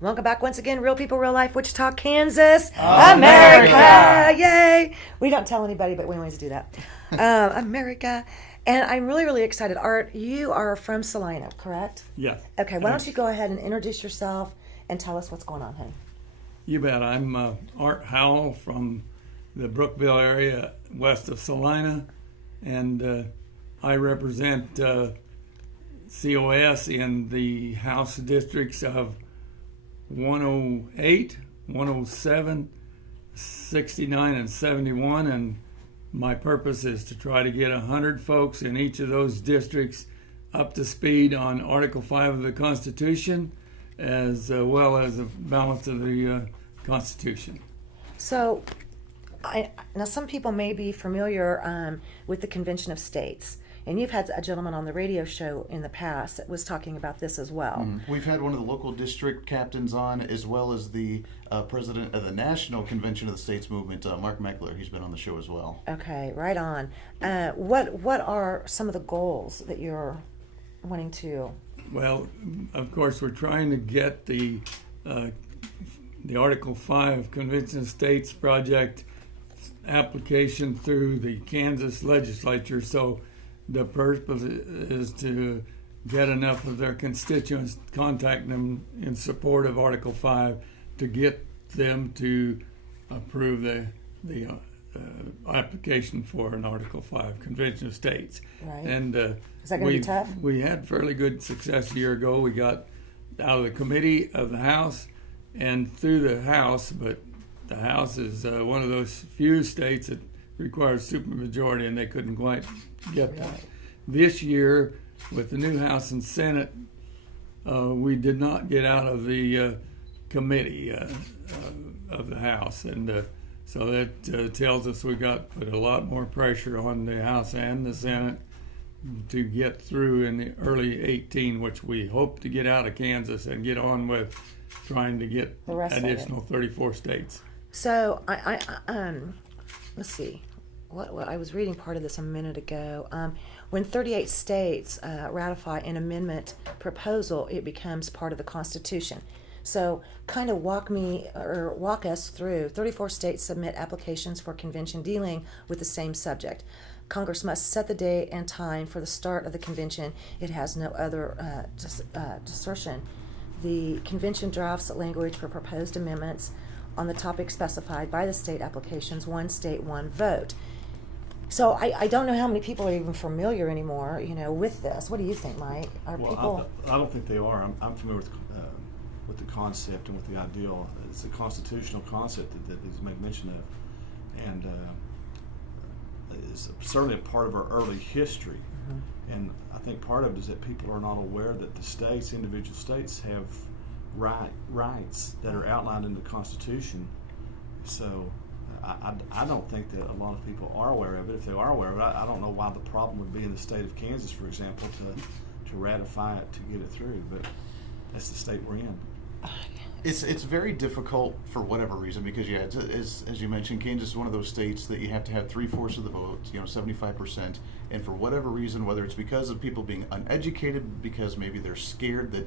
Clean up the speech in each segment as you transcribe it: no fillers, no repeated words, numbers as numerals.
Welcome back once again, Real People, Real Life, Wichita, Kansas, America! Yay! We don't tell anybody, but we always do that. America. And I'm really, really excited. Art, you are from Salina, correct? Yes. Okay, why don't you go ahead and introduce yourself and tell us what's going on, honey? You bet. I'm Art Howell from the Brookville area west of Salina, and I represent COS in the House districts of 108, 107, 69, and 71, and my purpose is to try to get 100 folks in each of those districts up to speed on Article 5 of the Constitution, as well as the balance of the Constitution. So, now some people may be familiar with the Convention of States. And you've had a gentleman on the radio show in the past that was talking about this as well. We've had one of the local district captains on, as well as the president of the National Convention of the States Movement, Mark Meckler. He's been on the show as well. Okay, right on. What are some of the goals that you're wanting to? Well, of course, we're trying to get the Article 5 Convention of States project application through the Kansas legislature. So the purpose is to get enough of their constituents, contact them in support of Article 5 to get them to approve the application for an Article 5 Convention of States. Right. And Is that going to be tough? we had fairly good success a year ago. We got out of the committee of the House and through the House, but the House is one of those few states that requires supermajority, and they couldn't quite get that. This year, with the new House and Senate, we did not get out of the committee of the House, and so that tells us we got to put a lot more pressure on the House and the Senate to get through in the early 18, which we hope to get out of Kansas and get on with trying to get The rest of it. additional 34 states. So let's see. What I was reading part of this a minute ago. When 38 states ratify an amendment proposal, it becomes part of the Constitution. So kind of walk us through. 34 states submit applications for convention dealing with the same subject. Congress must set the day and time for the start of the convention. It has no other discretion. The convention drafts language for proposed amendments on the topic specified by the state applications, one state, one vote. So I don't know how many people are even familiar anymore, with this. What do you think, Mike? Are people? I don't think they are. I'm familiar with the concept and with the ideal. It's a constitutional concept that is made mention of, and it's certainly a part of our early history. And I think part of it is that people are not aware that the individual states, have rights that are outlined in the Constitution. So I don't think that a lot of people are aware of it. If they are aware of it, I don't know why the problem would be in the state of Kansas, for example, to ratify it, to get it through. But that's the state we're in. It's very difficult for whatever reason, because as you mentioned, Kansas is one of those states that you have to have 3/4 of the vote, 75%, and for whatever reason, whether it's because of people being uneducated, because maybe they're scared that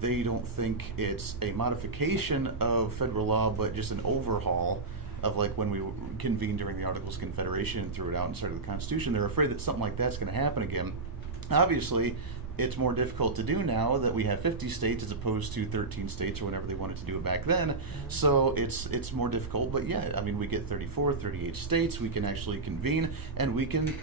they don't think it's a modification of federal law, but just an overhaul of like when we convened during the Articles of Confederation and threw it out and started the Constitution, they're afraid that something like that's going to happen again. Obviously, it's more difficult to do now that we have 50 states as opposed to 13 states or whatever they wanted to do it back then. So it's more difficult. But yeah, I mean, we get 34, 38 states. We can actually convene and we can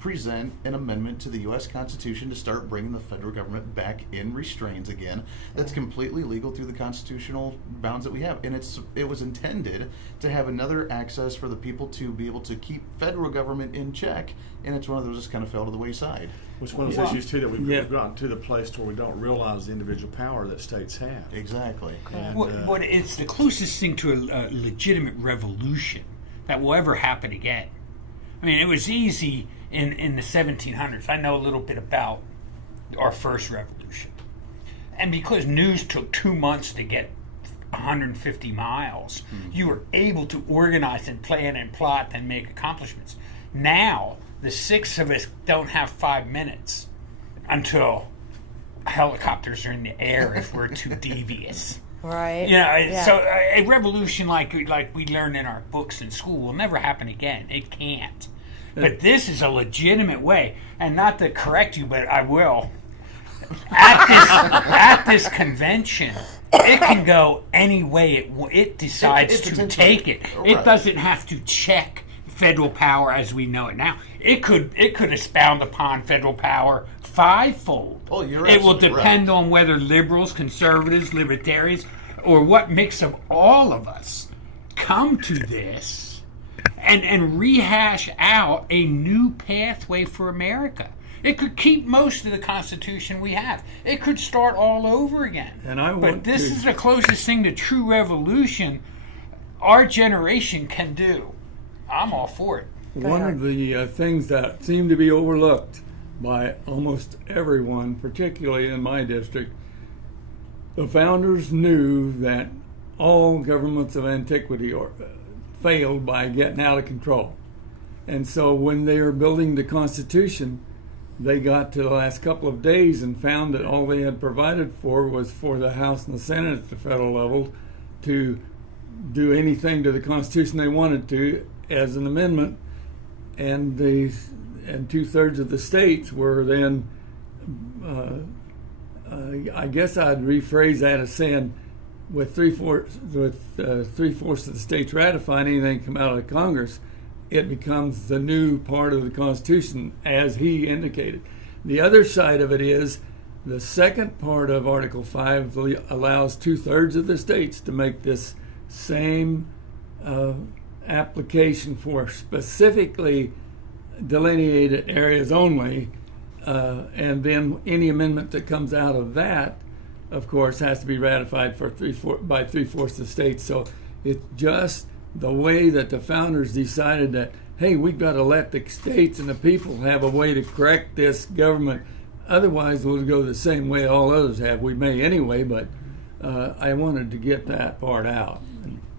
present an amendment to the U.S. Constitution to start bringing the federal government back in restraints again. That's completely legal through the constitutional bounds that we have. And it was intended to have another access for the people to be able to keep federal government in check. And it's one of those that kind of fell to the wayside. Which one of those issues, too, that we've gotten to the place where we don't realize the individual power that states have. Exactly. And, What it's the closest thing to a legitimate revolution that will ever happen again. I mean, it was easy in the 1700s. I know a little bit about our first revolution. And because news took 2 months to get 150 miles, you were able to organize and plan and plot and make accomplishments. Now, the 6 of us don't have 5 minutes until helicopters are in the air if we're too devious. Right. You know, Yeah. so a revolution like we learn in our books in school will never happen again. It can't. But this is a legitimate way, and not to correct you, but I will. At this convention, it can go any way it decides It to potentially- take it. It right. doesn't have to check federal power as we know it now. It could expound upon federal power fivefold. Oh, you're It will absolutely depend on whether liberals, conservatives, libertarians, or what mix of all of us come to this and rehash out a new pathway for America. It could keep most of the Constitution we have. It could start all over again. And I but want this to- is the closest thing to true revolution our generation can do. I'm all for it. One of the things that seem to be overlooked by almost everyone, particularly in my district, the founders knew that all governments of antiquity failed by getting out of control. And so when they were building the Constitution, they got to the last couple of days and found that all they had provided for was for the House and the Senate at the federal level to do anything to the Constitution they wanted to as an amendment, and 2/3 of the states were then. I guess I'd rephrase that as saying, with three-fourths of the states ratifying anything come out of Congress, it becomes the new part of the Constitution, as he indicated. The other side of it is the second part of Article 5 allows 2/3 of the states to make this same application for specifically delineated areas only, and then any amendment that comes out of that, of course, has to be ratified by 3/4 of the states. So it's just the way that the founders decided that, hey, we've got to let the states and the people have a way to correct this government. Otherwise, we'll go the same way all others have. We may anyway, but I wanted to get that part out.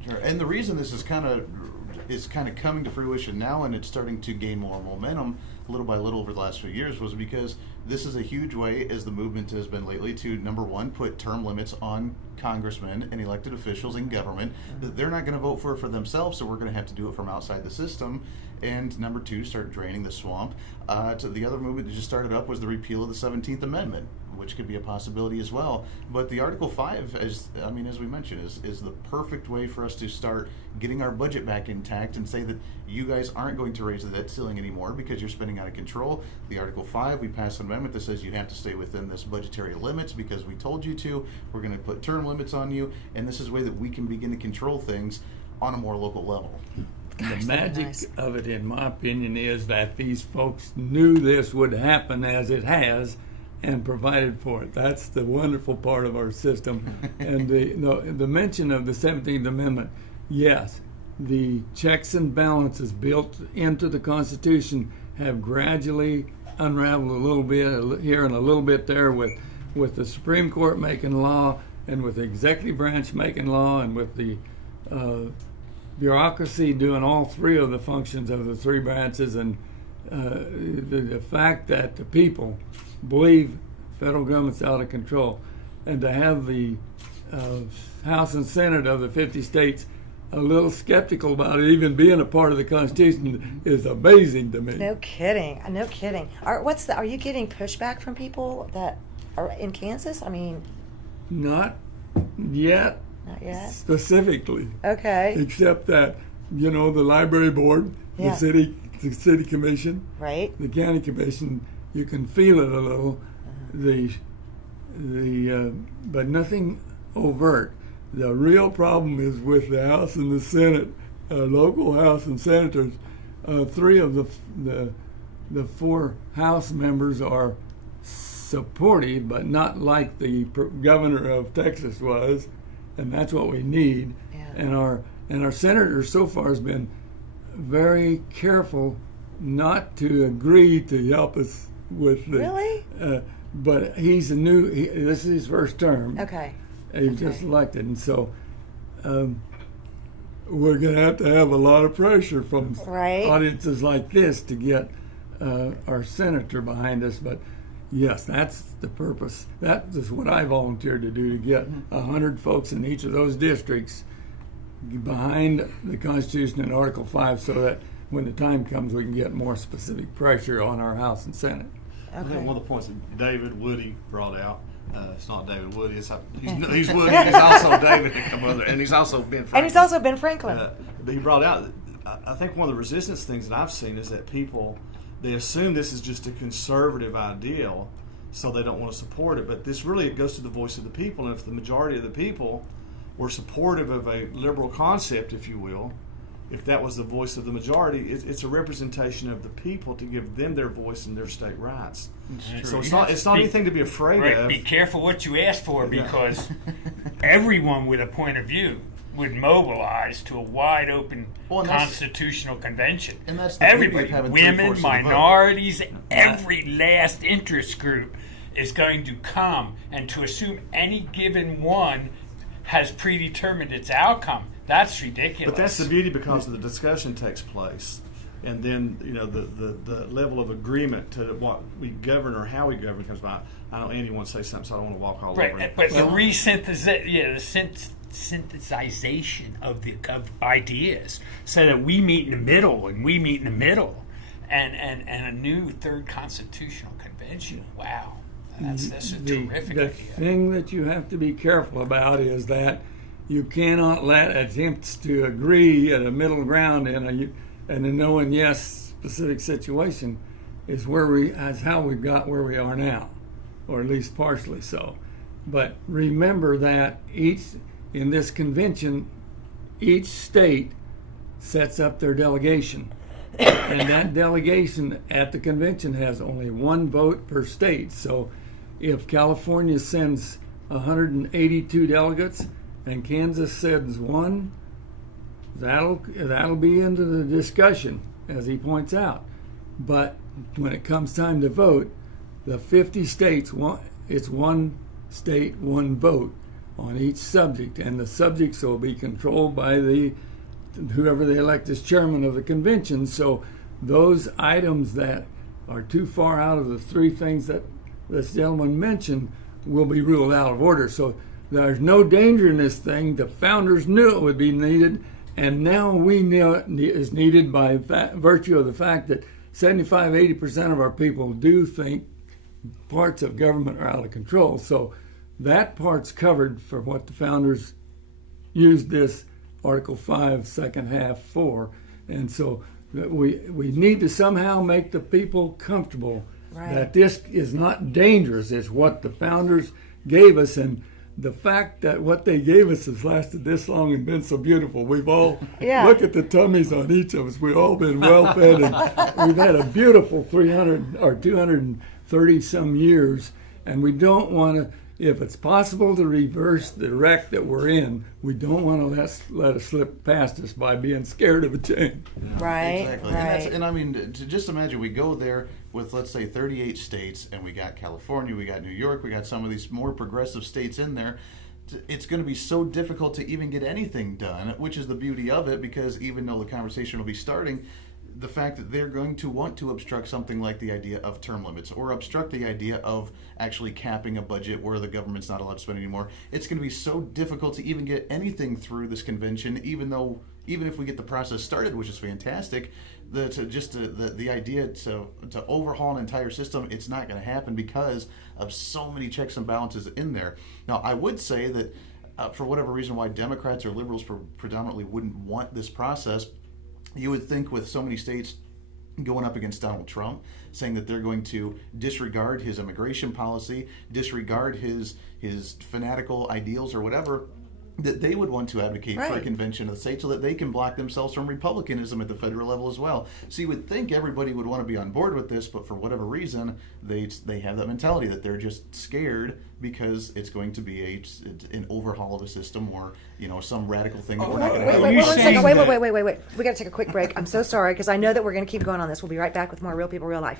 Sure. And the reason this is kind of coming to fruition now, and it's starting to gain more momentum little by little over the last few years, was because this is a huge way, as the movement has been lately, to, number one, put term limits on congressmen and elected officials in government that they're not going to vote for themselves, so we're going to have to do it from outside the system. And number two, start draining the swamp. To the other movement that just started up was the repeal of the 17th Amendment, which could be a possibility as well. But the Article 5, as we mentioned, is the perfect way for us to start getting our budget back intact and say that you guys aren't going to raise the debt ceiling anymore because you're spending out of control. The Article 5, we passed an amendment that says you have to stay within this budgetary limits because we told you to. We're going to put term limits on you, and this is a way that we can begin to control things on a more local level. The magic of it, in my opinion, is that these folks knew this would happen as it has and provided for it. That's the wonderful part of our system. And the mention of the 17th Amendment, yes, the checks and balances built into the Constitution have gradually unraveled a little bit here and a little bit there with the Supreme Court making law and with the executive branch making law and with the bureaucracy doing all three of the functions of the three branches, and the fact that the people believe federal government's out of control, and to have the House and Senate of the 50 states a little skeptical about it even being a part of the Constitution is amazing to me. No kidding. No kidding. Are you getting pushback from people that are in Kansas? I mean, Not yet. not yet. Specifically, Okay. except that the library board, Yeah. the city commission, Right. the county commission, you can feel it a little. But nothing overt. The real problem is with the House and the Senate, local House and senators. Three of the four House members are supportive, but not like the governor of Texas was, and that's what we need. Yeah. And our senator so far has been very careful not to agree to help us with the. Really? But he's this is his first term. Okay. He was just elected, and so we're going to have a lot of pressure from Right. audiences like this to get our senator behind us. But Yes, that's the purpose. That is what I volunteered to do, to get 100 folks in each of those districts behind the Constitution and Article 5 so that when the time comes we can get more specific pressure on our House and Senate. I think Okay. one of the points that David Woody brought out, it's not David Woody, he's Woody, he's also David, and he's also Ben Franklin. And he's also Ben Franklin. But he brought out, I think one of the resistance things that I've seen is that people, they assume this is just a conservative ideal, so they don't want to support it. But this really, it goes to the voice of the people, and if the majority of the people were supportive of a liberal concept, if you will, if that was the voice of the majority, it's a representation of the people to give them their voice and their state rights. So it's not anything to be afraid Right, of. be careful what you ask for, because everyone with a point of view would mobilize to a wide open Well, and that's- constitutional convention. and that's the beauty of Everybody, having women, three-fourths of the vote. minorities, every last interest group is going to come, and to assume any given one has predetermined its outcome, that's ridiculous. But that's the beauty, because the discussion takes place, and then the level of agreement to what we govern or how we govern comes by. I know Andy wants to say something, so I don't want to walk all over him. Right, but the synthesization of ideas, so that we meet in the middle, and a new third constitutional convention. Wow, that's a terrific The idea. thing that you have to be careful about is that you cannot let attempts to agree at a middle ground in a no and yes specific situation is how we got where we are now, or at least partially so. But remember that in this convention, each state sets up their delegation. And that delegation at the convention has only one vote per state. So if California sends 182 delegates and Kansas sends one, that'll be into the discussion, as he points out. But when it comes time to vote, the 50 states it's one state, one vote on each subject, and the subjects will be controlled by whoever they elect as chairman of the convention. So those items that are too far out of the three things that this gentleman mentioned will be ruled out of order. So there's no danger in this thing. The founders knew it would be needed, and now we know it is needed by virtue of the fact that 75-80% of our people do think parts of government are out of control. So that part's covered for what the founders used this Article 5 second half for. And so we need to somehow make the people comfortable that this is not dangerous. It's what the founders gave us, and the fact that what they gave us has lasted this long and been so beautiful. We've all, look at the tummies on each of us. We've all been well fed, and we've had a beautiful 300 or 230 some years, and we don't want to, if it's possible to reverse the wreck that we're in, we don't want to let it slip past us by being scared of a change. Right, Exactly. right. And I mean, to just imagine we go there with, let's say, 38 states, and we got California, we got New York, we got some of these more progressive states in there. It's going to be so difficult to even get anything done, which is the beauty of it, because even though the conversation will be starting, the fact that they're going to want to obstruct something like the idea of term limits, or obstruct the idea of actually capping a budget where the government's not allowed to spend anymore, it's going to be so difficult to even get anything through this convention, even if we get the process started, which is fantastic. The idea to overhaul an entire system, it's not going to happen because of so many checks and balances in there. Now, I would say that for whatever reason why Democrats or liberals predominantly wouldn't want this process, you would think with so many states going up against Donald Trump, saying that they're going to disregard his immigration policy, disregard his fanatical ideals or whatever, that they would want to advocate for a convention of the state so that they can block themselves from republicanism at the federal level as well. So you would think everybody would want to be on board with this, but for whatever reason, they have that mentality that they're just scared because it's going to be an overhaul of the system, or some radical thing that we're not going to Wait, You're one saying second. that- Wait. We got to take a quick break. I'm so sorry, because I know that we're going to keep going on this. We'll be right back with more Real People, Real Life.